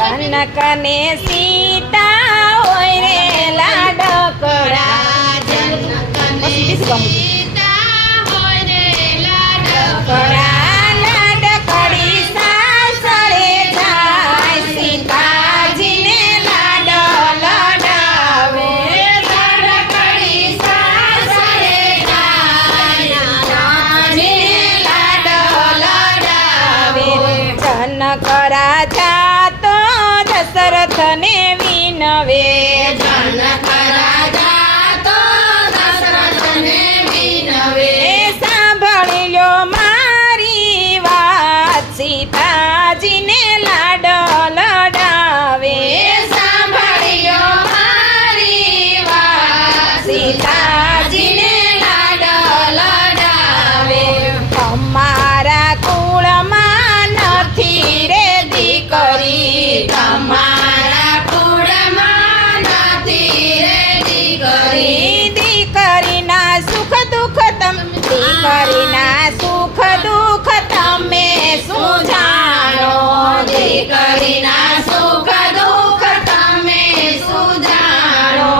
જનકને સીતા હોય રે લાડકડા જનકને સીતા હોય રે લાડકડા લાડકડી સાસરે જાય સીતાજીને લાડ લડાવે લાડકડી સાસરે જાય સીતાજીને લાડ લડાવે જનક રાજા તો દશરથને વિનવે જનક રાજા તો દશરથને વિનવે સાંભળી લ્યો મારી વાત સીતાજીને લાડ લડાવે સાંભળ્યો મારી વાત સીતાજીને લાડ લડાવે અમારા કુળમાં નથી રે દીકરી તમારા કુળમાં નથી રે દીકરી દીકરીના સુખ દુઃખ દીકરીના સુખ દુઃખ તમે શું જાણો દીકરીના સુખ દુઃખ તમે શું જાણો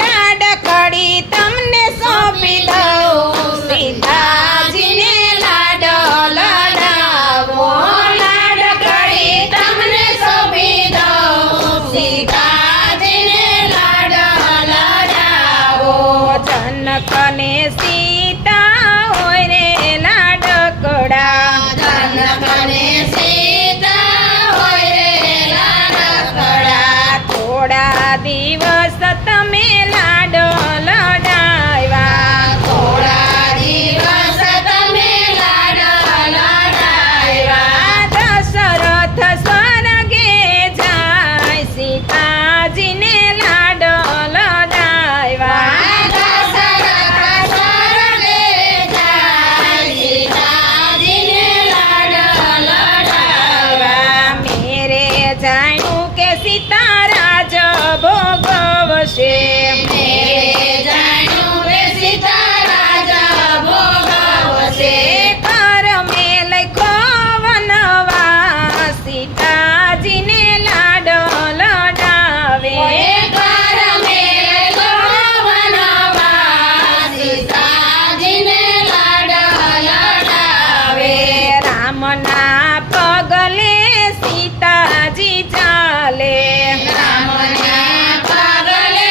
લાડકડી તમને સોંપી દઉં સીતાજીને લાડ લડાવો લાડકડી તમને સોંપી દઉં સીતાજીને લાડ લડાવો જનકને સીતા હોય રે લાડકડા જનકને સીતા હોય રે લાડકડા થોડા દિવસ તમે લાડ લડાવ્યા થોડા દિવસ તમે લાડ લડાવ્યા દશરથ સ્વર્ગે જાય સીતાજીને લાડ લડાવ્યા દશરથ સ્વર્ગે જાય સીતાજીને લાડ લડાવ્યા મેરે જાણ્યું કે સીતા રાજ ભોગવશે મેરે જાણ્યું કે સીતા રાજા ભોગવશે કરમે લખો વનવા સીતાજીને લાડ લડાવે ઘર મેં વનવા સીતાજીને લાડ લડાવે રામના પગલે સીતાજી ચાલે રામના પગલે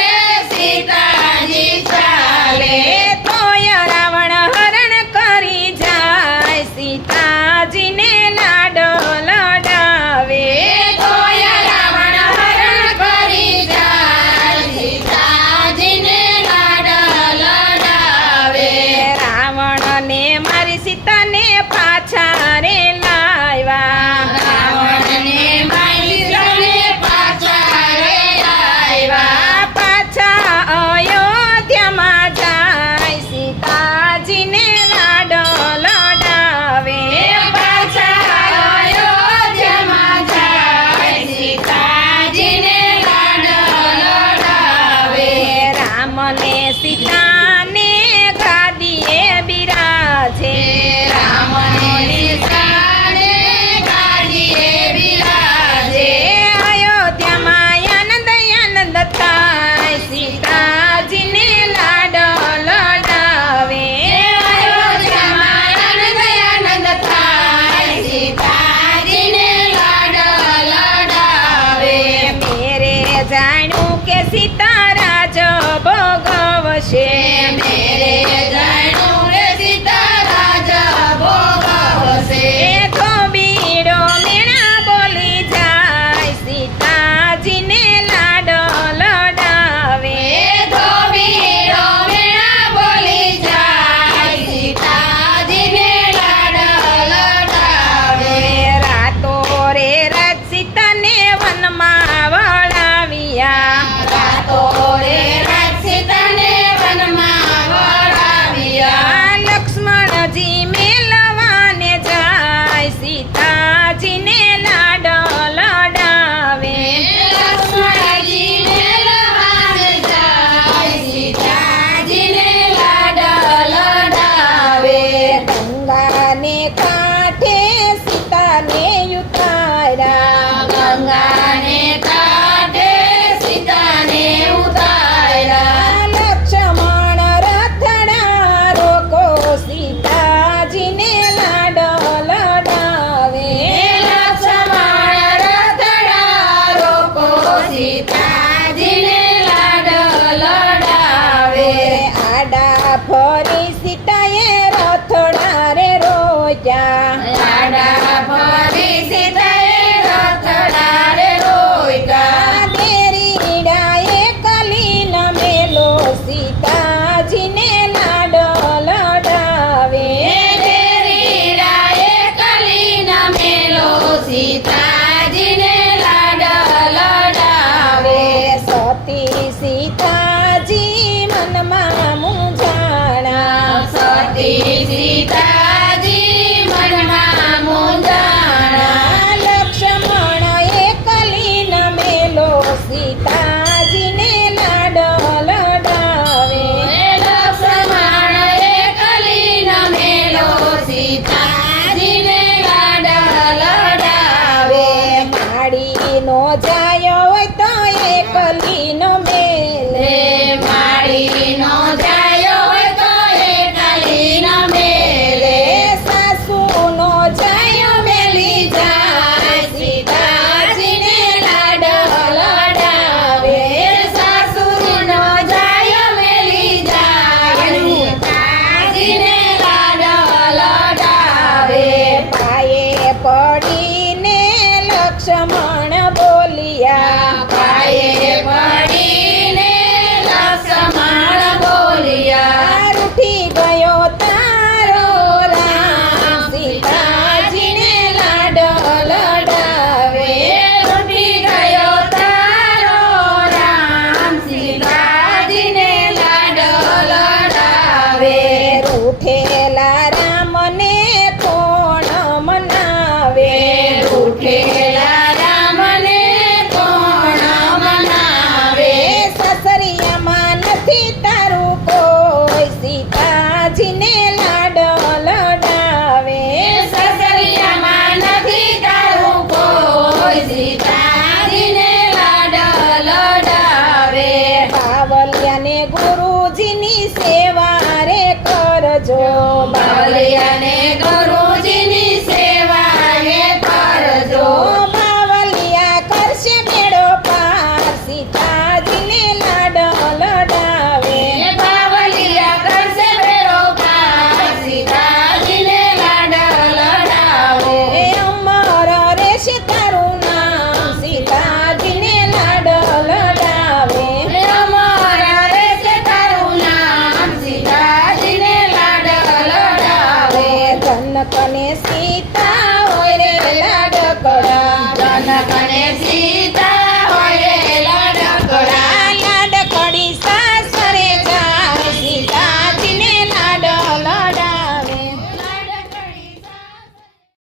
સીતાજી ચાલે તોય રાવણ હરણ કરી જાય સીતાજીને લાડ લડાવે તોય રાવણ હરણ કરી જાય સીતાજીને લાડ લડાવે રાવણને મારી સીતાને પાછા રે લાવ્યા સીતાજીને લાડ લડાવે. સતી સીતાજી મનમાં મૂંઝાણા. સતી સીતાજી મનમાં મૂંઝાણા. લક્ષ્મણ એકલી ન મેલો સીતાજીને લાડ લડાવે. લક્ષ્મણ એકલી ન મેલો સીતાજીને લાડ લડાવે. માડીનો જાયો હોય તો એકલીનો મેલે. માળીનો જાયો હોય તો એકલીનો મેલે. સાસુનો જાયો મેલી જાય સીતાજીને લાડ લડાવે. સાસુનો જાયો મેલી જાય સીતાજીને લાડ લડાવે. પાયે પડીને લક્ષ્મણ બોલ્યા.